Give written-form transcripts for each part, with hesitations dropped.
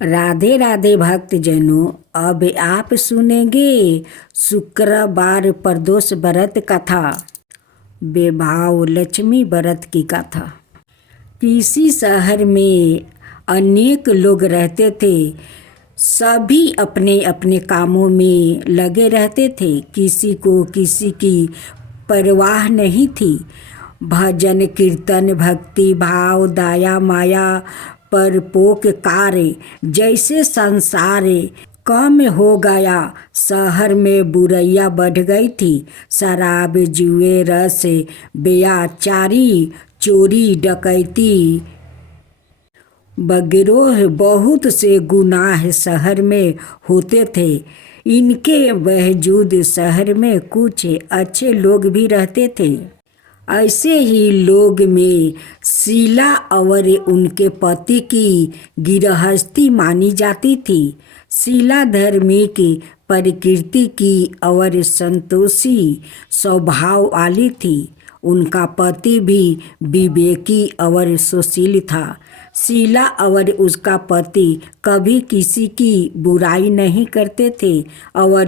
राधे राधे भक्तजनों, अब आप सुनेंगे शुक्रवार प्रदोष व्रत कथा, बेभाव लक्ष्मी व्रत की कथा। किसी शहर में अनेक लोग रहते थे। सभी अपने अपने कामों में लगे रहते थे। किसी को किसी की परवाह नहीं थी। भजन कीर्तन भक्ति भाव दया माया परोपकार जैसे संसार कम हो गया। शहर में बुराइयां बढ़ गई थी। शराब जुए रस बेचारी चोरी डकैती वगैरह बहुत से गुनाह शहर में होते थे। इनके बावजूद शहर में कुछ अच्छे लोग भी रहते थे। ऐसे ही लोग में शीला और उनके पति की गृहस्थी मानी जाती थी। शीला धार्मिक प्रकृति की और संतोषी स्वभाव वाली थी। उनका पति भी विवेकी और सुशील था। शीला और उसका पति कभी किसी की बुराई नहीं करते थे और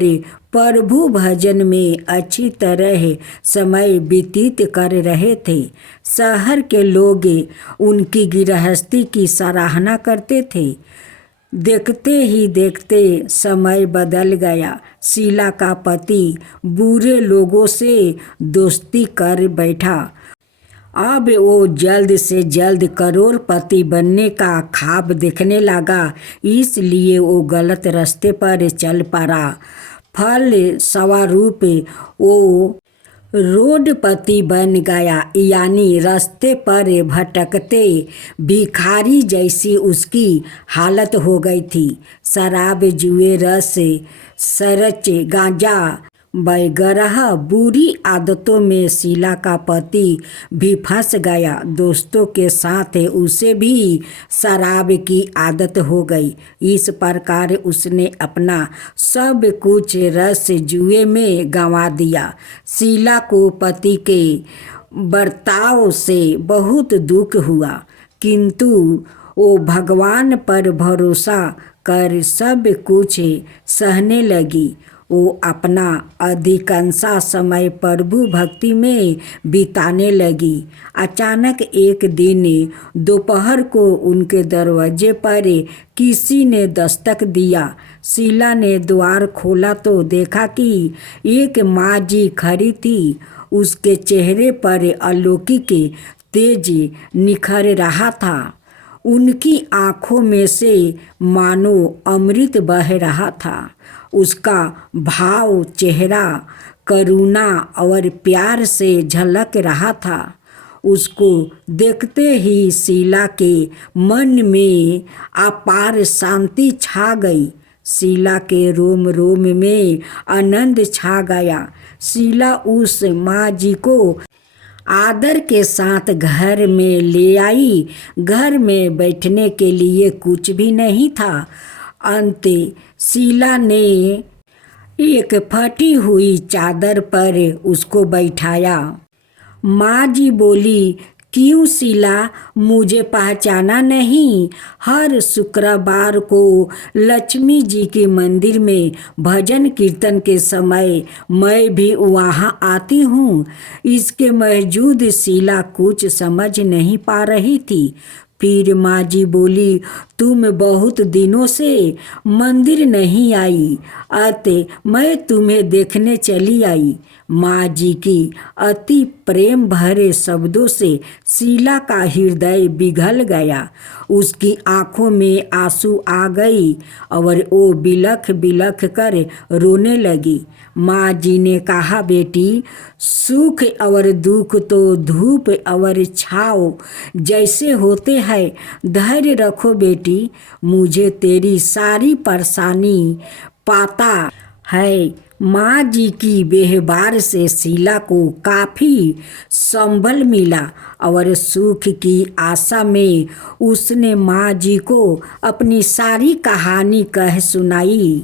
प्रभु भजन में अच्छी तरह समय व्यतीत कर रहे थे। शहर के लोग उनकी गृहस्थी की सराहना करते थे। देखते ही देखते समय बदल गया। शीला का पति बुरे लोगों से दोस्ती कर बैठा। अब वो जल्द से जल्द करोड़पति बनने का ख्वाब देखने लगा। इसलिए वो गलत रास्ते पर चल पड़ा। फल स्वरूप वो रोडपति बन गया, यानी रास्ते पर भटकते भिखारी जैसी उसकी हालत हो गई थी। शराब जुए रस सरच गांजा वगैरह बुरी आदतों में शीला का पति भी फंस गया। दोस्तों के साथ उसे भी शराब की आदत हो गई। इस प्रकार उसने अपना सब कुछ रस जुए में गंवा दिया। शीला को पति के बर्ताव से बहुत दुख हुआ, किंतु वो भगवान पर भरोसा कर सब कुछ सहने लगी। वो अपना अधिकांश समय प्रभु भक्ति में बिताने लगी। अचानक एक दिन दोपहर को उनके दरवाजे पर किसी ने दस्तक दिया। शीला ने द्वार खोला तो देखा कि एक माँ जी खड़ी थी। उसके चेहरे पर अलौकिक तेज निखर रहा था। उनकी आँखों में से मानो अमृत बह रहा था। उसका भाव चेहरा करुणा और प्यार से झलक रहा था। उसको देखते ही शीला के मन में अपार शांति छा गई। शीला के रोम रोम में आनंद छा गया। शीला उस माँ जी को आदर के साथ घर में ले आई। घर में बैठने के लिए कुछ भी नहीं था। अंत शीला ने एक फटी हुई चादर पर उसको बैठाया। माँ जी बोली, क्यों शीला, मुझे पहचाना नहीं? हर शुक्रवार को लक्ष्मी जी के मंदिर में भजन कीर्तन के समय मैं भी वहाँ आती हूँ। इसके बावजूद शीला कुछ समझ नहीं पा रही थी। फिर माँ जी बोली, तुम बहुत दिनों से मंदिर नहीं आई, अतः मैं तुम्हें देखने चली आई। माँ जी की अति प्रेम भरे शब्दों से शीला का हृदय पिघल गया। उसकी आंखों में आंसू आ गई और वो बिलख बिलख कर रोने लगी। माँ जी ने कहा, बेटी, सुख और दुख तो धूप और छाव जैसे होते हैं। धैर्य रखो बेटी, मुझे तेरी सारी परेशानी पता है। माँ जी की व्यवहार से शीला को काफ़ी संबल मिला और सुख की आशा में उसने माँ जी को अपनी सारी कहानी कह सुनाई।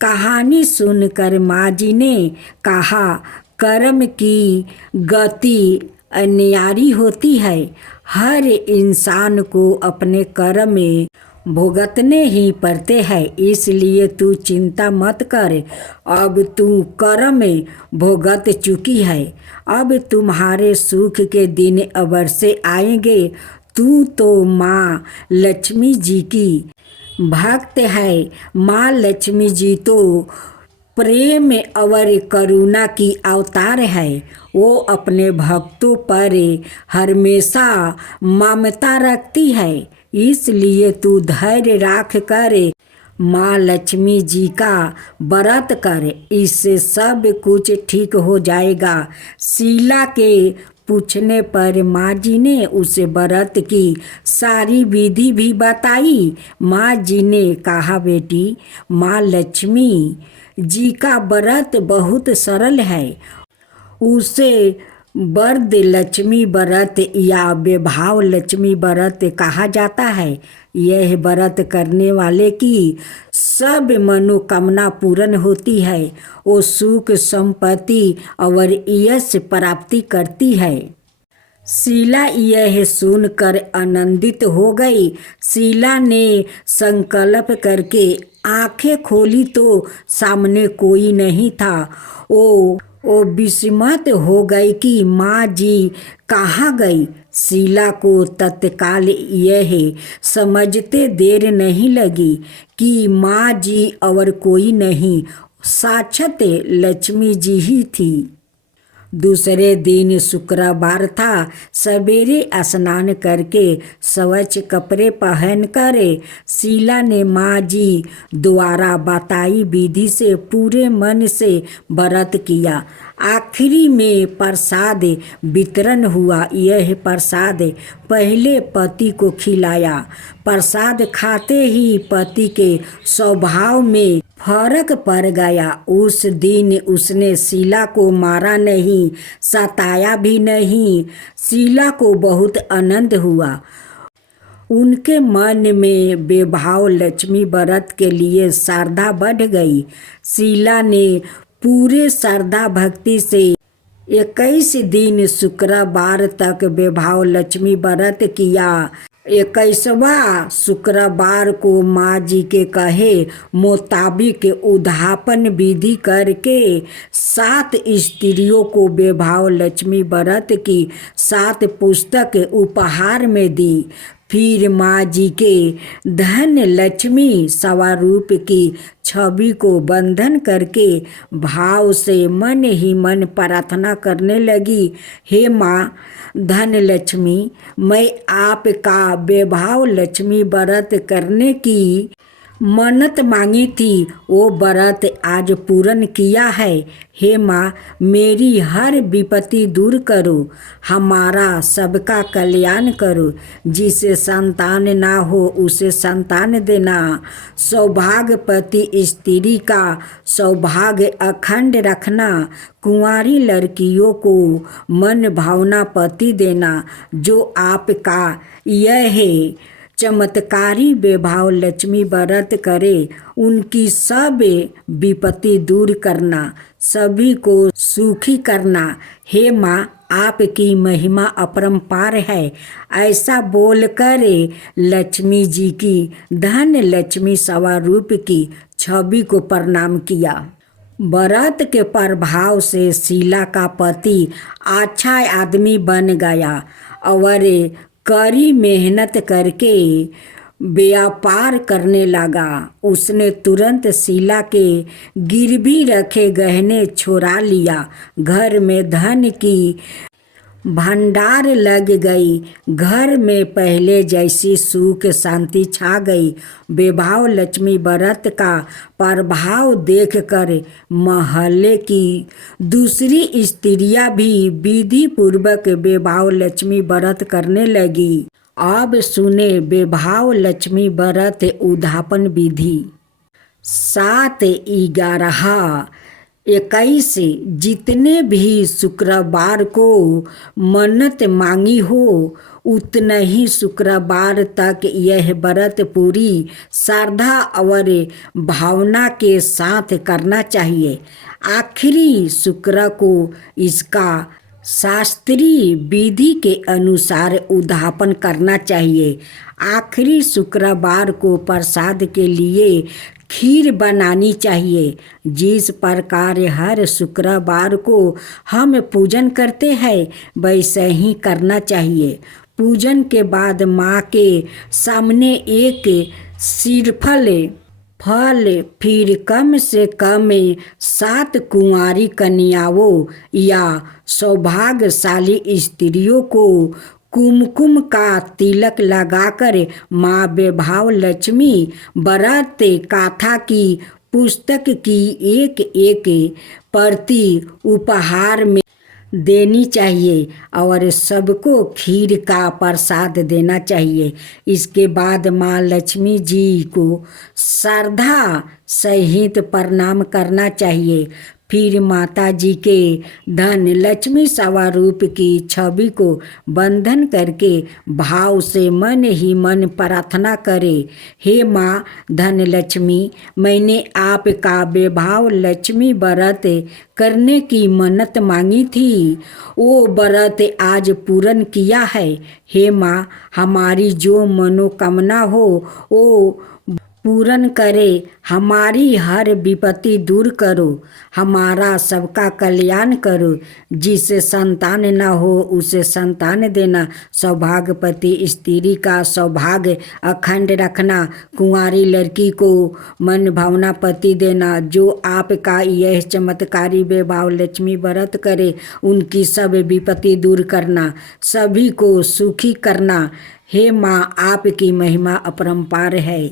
कहानी सुनकर माँ जी ने कहा, कर्म की गति न्यारी होती है। हर इंसान को अपने कर्म में भुगतने ही पड़ते हैं, इसलिए तू चिंता मत कर। अब तू कर्म भुगत चुकी है, अब तुम्हारे सुख के दिन अवश्य आएंगे। तू तो माँ लक्ष्मी जी की भक्त है। माँ लक्ष्मी जी तो प्रेम और करुणा की अवतार है। वो अपने भक्तों पर हमेशा ममता रखती है, इसलिए तू धैर्य रख कर माँ लक्ष्मी जी का व्रत कर, इससे सब कुछ ठीक हो जाएगा। शीला के पूछने पर माँ जी ने उसे व्रत की सारी विधि भी बताई। माँ जी ने कहा, बेटी, माँ लक्ष्मी जी का व्रत बहुत सरल है। उसे वरद लक्ष्मी व्रत या विभाव लक्ष्मी व्रत कहा जाता है। यह व्रत करने वाले की सब मनोकामना पूर्ण होती है। वो सुख संपत्ति और यश प्राप्ति करती है। शीला यह सुनकर आनंदित हो गई। शीला ने संकल्प करके आंखें खोली तो सामने कोई नहीं था। वो विस्मित हो गई कि माँ जी कहाँ गई। शीला को तत्काल यह समझते देर नहीं लगी कि माँ जी और कोई नहीं, साक्षात लक्ष्मी जी ही थी। दूसरे दिन शुक्रवार था। सवेरे स्नान करके स्वच्छ कपड़े पहनकर शीला ने माँ जी द्वारा बताई विधि से पूरे मन से व्रत किया। आखिरी में प्रसाद वितरण हुआ। यह प्रसाद पहले पति को खिलाया। प्रसाद खाते ही पति के स्वभाव में फर्क पड़ गया। उस दिन उसने शीला को मारा नहीं, सताया भी नहीं। शीला को बहुत आनंद हुआ। उनके मन में विभाव लक्ष्मी व्रत के लिए श्रद्धा बढ़ गई। शीला ने पूरे श्रद्धा भक्ति से 21 दिन शुक्रवार तक विभाव लक्ष्मी व्रत किया। 21वां शुक्रवार को माँ जी के कहे मुताबिक उद्यापन विधि करके 7 स्त्रियों को विभाव लक्ष्मी व्रत की 7 पुस्तक उपहार में दी। फिर माँ जी के धन लक्ष्मी स्वरूप की छवि को बंधन करके भाव से मन ही मन प्रार्थना करने लगी, हे माँ धन लक्ष्मी, मैं आपका विभाव लक्ष्मी व्रत करने की मन्नत मांगी थी, वो व्रत आज पूर्ण किया है। हे माँ, मेरी हर विपत्ति दूर करो, हमारा सबका कल्याण करो। जिसे संतान ना हो उसे संतान देना, सौभाग्यवती स्त्री का सौभाग्य अखंड रखना, कुंवारी लड़कियों को मन भावना पति देना। जो आपका यह है चमत्कारी विभाव लक्ष्मी व्रत करे, उनकी सब विपत्ति दूर करना, सभी को सुखी करना। हे माँ, आपकी महिमा अपरंपार है। ऐसा बोलकर लक्ष्मी जी की धन लक्ष्मी स्वरूप की छवि को प्रणाम किया। व्रत के प्रभाव से शीला का पति अच्छा आदमी बन गया और कड़ी मेहनत करके व्यापार करने लगा। उसने तुरंत शीला के गिरवी रखे गहने छुड़ा लिया। घर में धन की भंडार लग गई। घर में पहले जैसी सुख शांति छा गई। विभाव लक्ष्मी व्रत का प्रभाव देखकर महल्ले की दूसरी स्त्रियां भी विधि पूर्वक विभाव लक्ष्मी व्रत करने लगी। अब सुने विभाव लक्ष्मी व्रत उद्यापन विधि। 7/11/21 जितने भी शुक्रवार को मन्नत मांगी हो, उतना ही शुक्रवार तक यह व्रत पूरी श्रद्धा और भावना के साथ करना चाहिए। आखिरी शुक्र को इसका शास्त्रीय विधि के अनुसार उद्यापन करना चाहिए। आखिरी शुक्रवार को प्रसाद के लिए खीर बनानी चाहिए। जिस प्रकार हर शुक्रवार को हम पूजन करते हैं वैसे ही करना चाहिए। पूजन के बाद माँ के सामने एक श्रीफल फल फिर कम से कम 7 कुंवारी कन्याओं या सौभाग्यशाली स्त्रियों को कुमकुम का तिलक लगाकर माँ वैभव लक्ष्मी व्रत गाथा की पुस्तक की एक एक प्रति उपहार में देनी चाहिए और सबको खीर का प्रसाद देना चाहिए। इसके बाद माँ लक्ष्मी जी को श्रद्धा सहित प्रणाम करना चाहिए। फिर माता जी के धन लक्ष्मी स्वरूप की छवि को बंधन करके भाव से मन ही मन प्रार्थना करे, हे माँ धन लक्ष्मी, मैंने आपका वैभव लक्ष्मी व्रत करने की मन्नत मांगी थी, वो व्रत आज पूर्ण किया है। हे माँ, हमारी जो मनोकामना हो वो पूर्ण करे, हमारी हर विपत्ति दूर करो, हमारा सबका कल्याण करो। जिसे संतान न हो उसे संतान देना, सौभाग्यवती स्त्री का सौभाग्य अखंड रखना, कुंवारी लड़की को मन भावना पति देना। जो आपका यह चमत्कारी वैभव लक्ष्मी व्रत करे उनकी सब विपत्ति दूर करना, सभी को सुखी करना। हे माँ, आपकी महिमा अपरंपार है,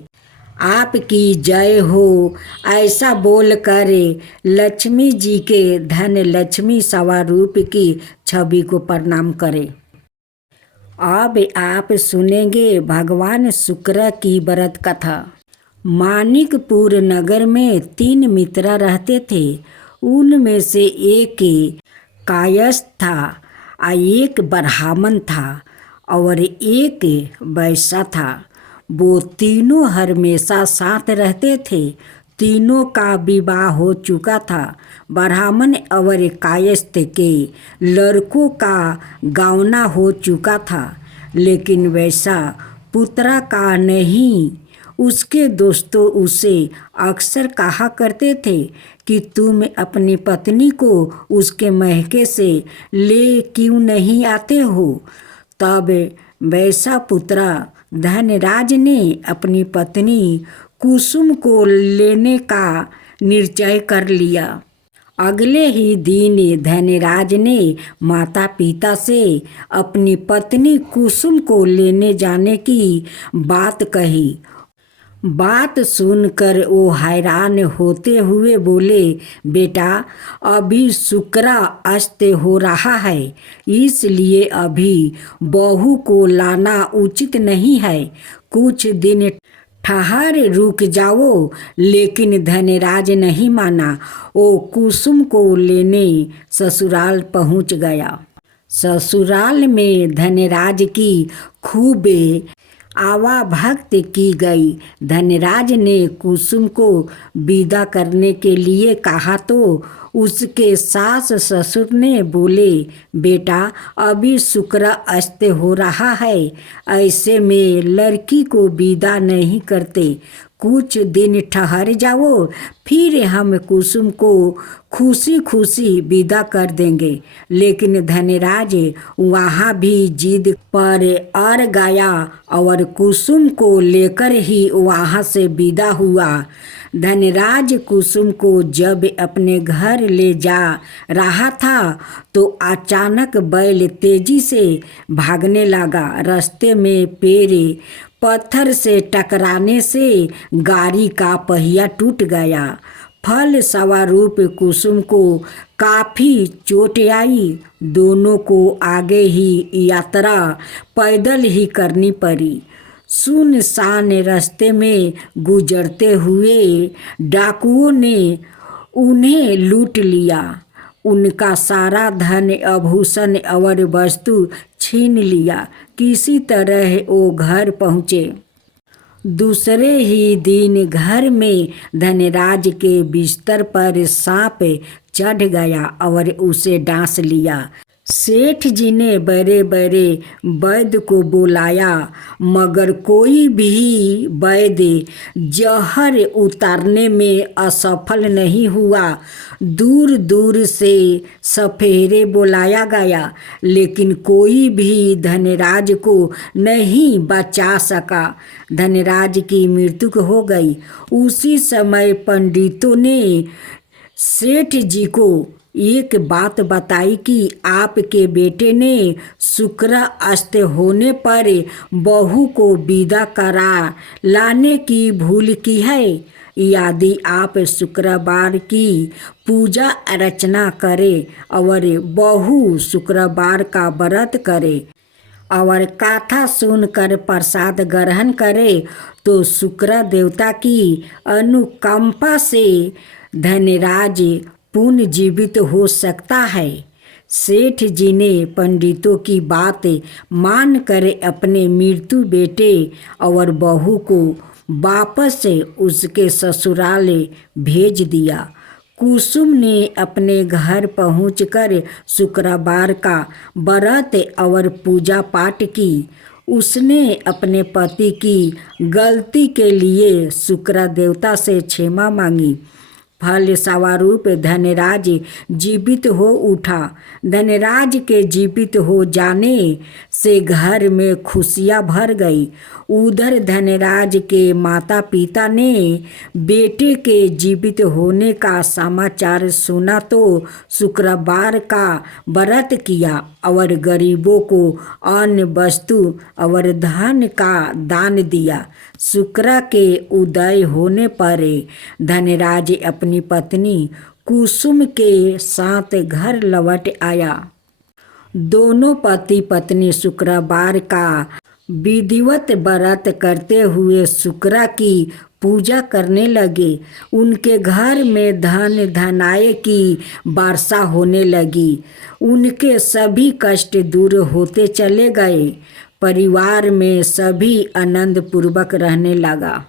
आपकी जय हो। ऐसा बोल कर लक्ष्मी जी के धन लक्ष्मी स्वरूप की छवि को प्रणाम करें। अब आप सुनेंगे भगवान शुक्र की व्रत कथा। मानिकपुर नगर में 3 मित्र रहते थे। उनमें से एक कायस्थ था, एक ब्राह्मण था और एक वैश्य था। वो तीनों हमेशा साथ रहते थे। तीनों का विवाह हो चुका था। ब्राह्मण और कायस्थ के लड़कों का गावना हो चुका था, लेकिन वैसा पुत्रा का नहीं। उसके दोस्तों उसे अक्सर कहा करते थे कि तुम अपनी पत्नी को उसके महके से ले क्यों नहीं आते हो। तब वैसा पुत्रा धनराज ने अपनी पत्नी कुसुम को लेने का निश्चय कर लिया। अगले ही दिन धनराज ने माता पिता से अपनी पत्नी कुसुम को लेने जाने की बात कही। बात सुनकर वो हैरान होते हुए बोले, बेटा, अभी शुक्र अस्त हो रहा है, इसलिए अभी बहू को लाना उचित नहीं है। कुछ दिन ठहर रुक जाओ। लेकिन धनराज नहीं माना। वो कुसुम को लेने ससुराल पहुंच गया। ससुराल में धनराज की खूब आवाभक्त की गई। धनराज ने कुसुम को विदा करने के लिए कहा तो उसके सास ससुर ने बोले, बेटा, अभी शुक्र अस्त हो रहा है, ऐसे में लड़की को विदा नहीं करते। कुछ दिन ठहर जाओ, फिर हम कुसुम को खुशी खुशी विदा कर देंगे। लेकिन धनराज वहाँ भी जिद पर अड़ गया और कुसुम को लेकर ही वहाँ से विदा हुआ। धनराज कुसुम को जब अपने घर ले जा रहा था तो अचानक बैल तेजी से भागने लगा। रास्ते में पेड़ पत्थर से टकराने से गाड़ी का पहिया टूट गया। फल स्वरूप कुसुम को काफ़ी चोट आई। दोनों को आगे ही यात्रा पैदल ही करनी पड़ी। सुनसान रास्ते में गुजरते हुए डाकुओं ने उन्हें लूट लिया। उनका सारा धन आभूषण और वस्तु छीन लिया। किसी तरह वो घर पहुँचे। दूसरे ही दिन घर में धनराज के बिस्तर पर सांप चढ़ गया और उसे डांस लिया। सेठ जी ने बड़े बड़े वैद्य को बुलाया, मगर कोई भी वैद्य जहर उतारने में असफल नहीं हुआ। दूर दूर से सफेरे बुलाया गया, लेकिन कोई भी धनराज को नहीं बचा सका। धनराज की मृत्यु हो गई। उसी समय पंडितों ने सेठ जी को एक बात बताई कि आपके बेटे ने शुक्रास्त होने पर बहू को विदा करा लाने की भूल की है। यदि आप शुक्रवार की पूजा अर्चना करें और बहू शुक्रवार का व्रत करे और कथा सुनकर प्रसाद ग्रहण करे तो शुक्र देवता की अनुकंपा से धनराज पुनर्जीवित हो सकता है। सेठ जी ने पंडितों की बात मानकर अपने मृत्यु बेटे और बहू को वापस उसके ससुराल भेज दिया। कुसुम ने अपने घर पहुंचकर शुक्रवार का व्रत और पूजा पाठ की। उसने अपने पति की गलती के लिए शुक्र देवता से क्षमा मांगी। फल स्वरूप धनराज जीवित हो उठा। धनराज के जीवित हो जाने से घर में खुशियाँ भर गई। उधर धनराज के माता पिता ने बेटे के जीवित होने का समाचार सुना तो शुक्रवार का व्रत किया और गरीबों को अन्न वस्तु और धन का दान दिया। शुक्र के उदय होने पर धनराज अपनी पत्नी कुसुम के साथ घर लौट आया। दोनों पति पत्नी शुक्रवार का विधिवत व्रत करते हुए शुक्र की पूजा करने लगे। उनके घर में धन धनाय की वर्षा होने लगी। उनके सभी कष्ट दूर होते चले गए। परिवार में सभी आनंद पूर्वक रहने लगा।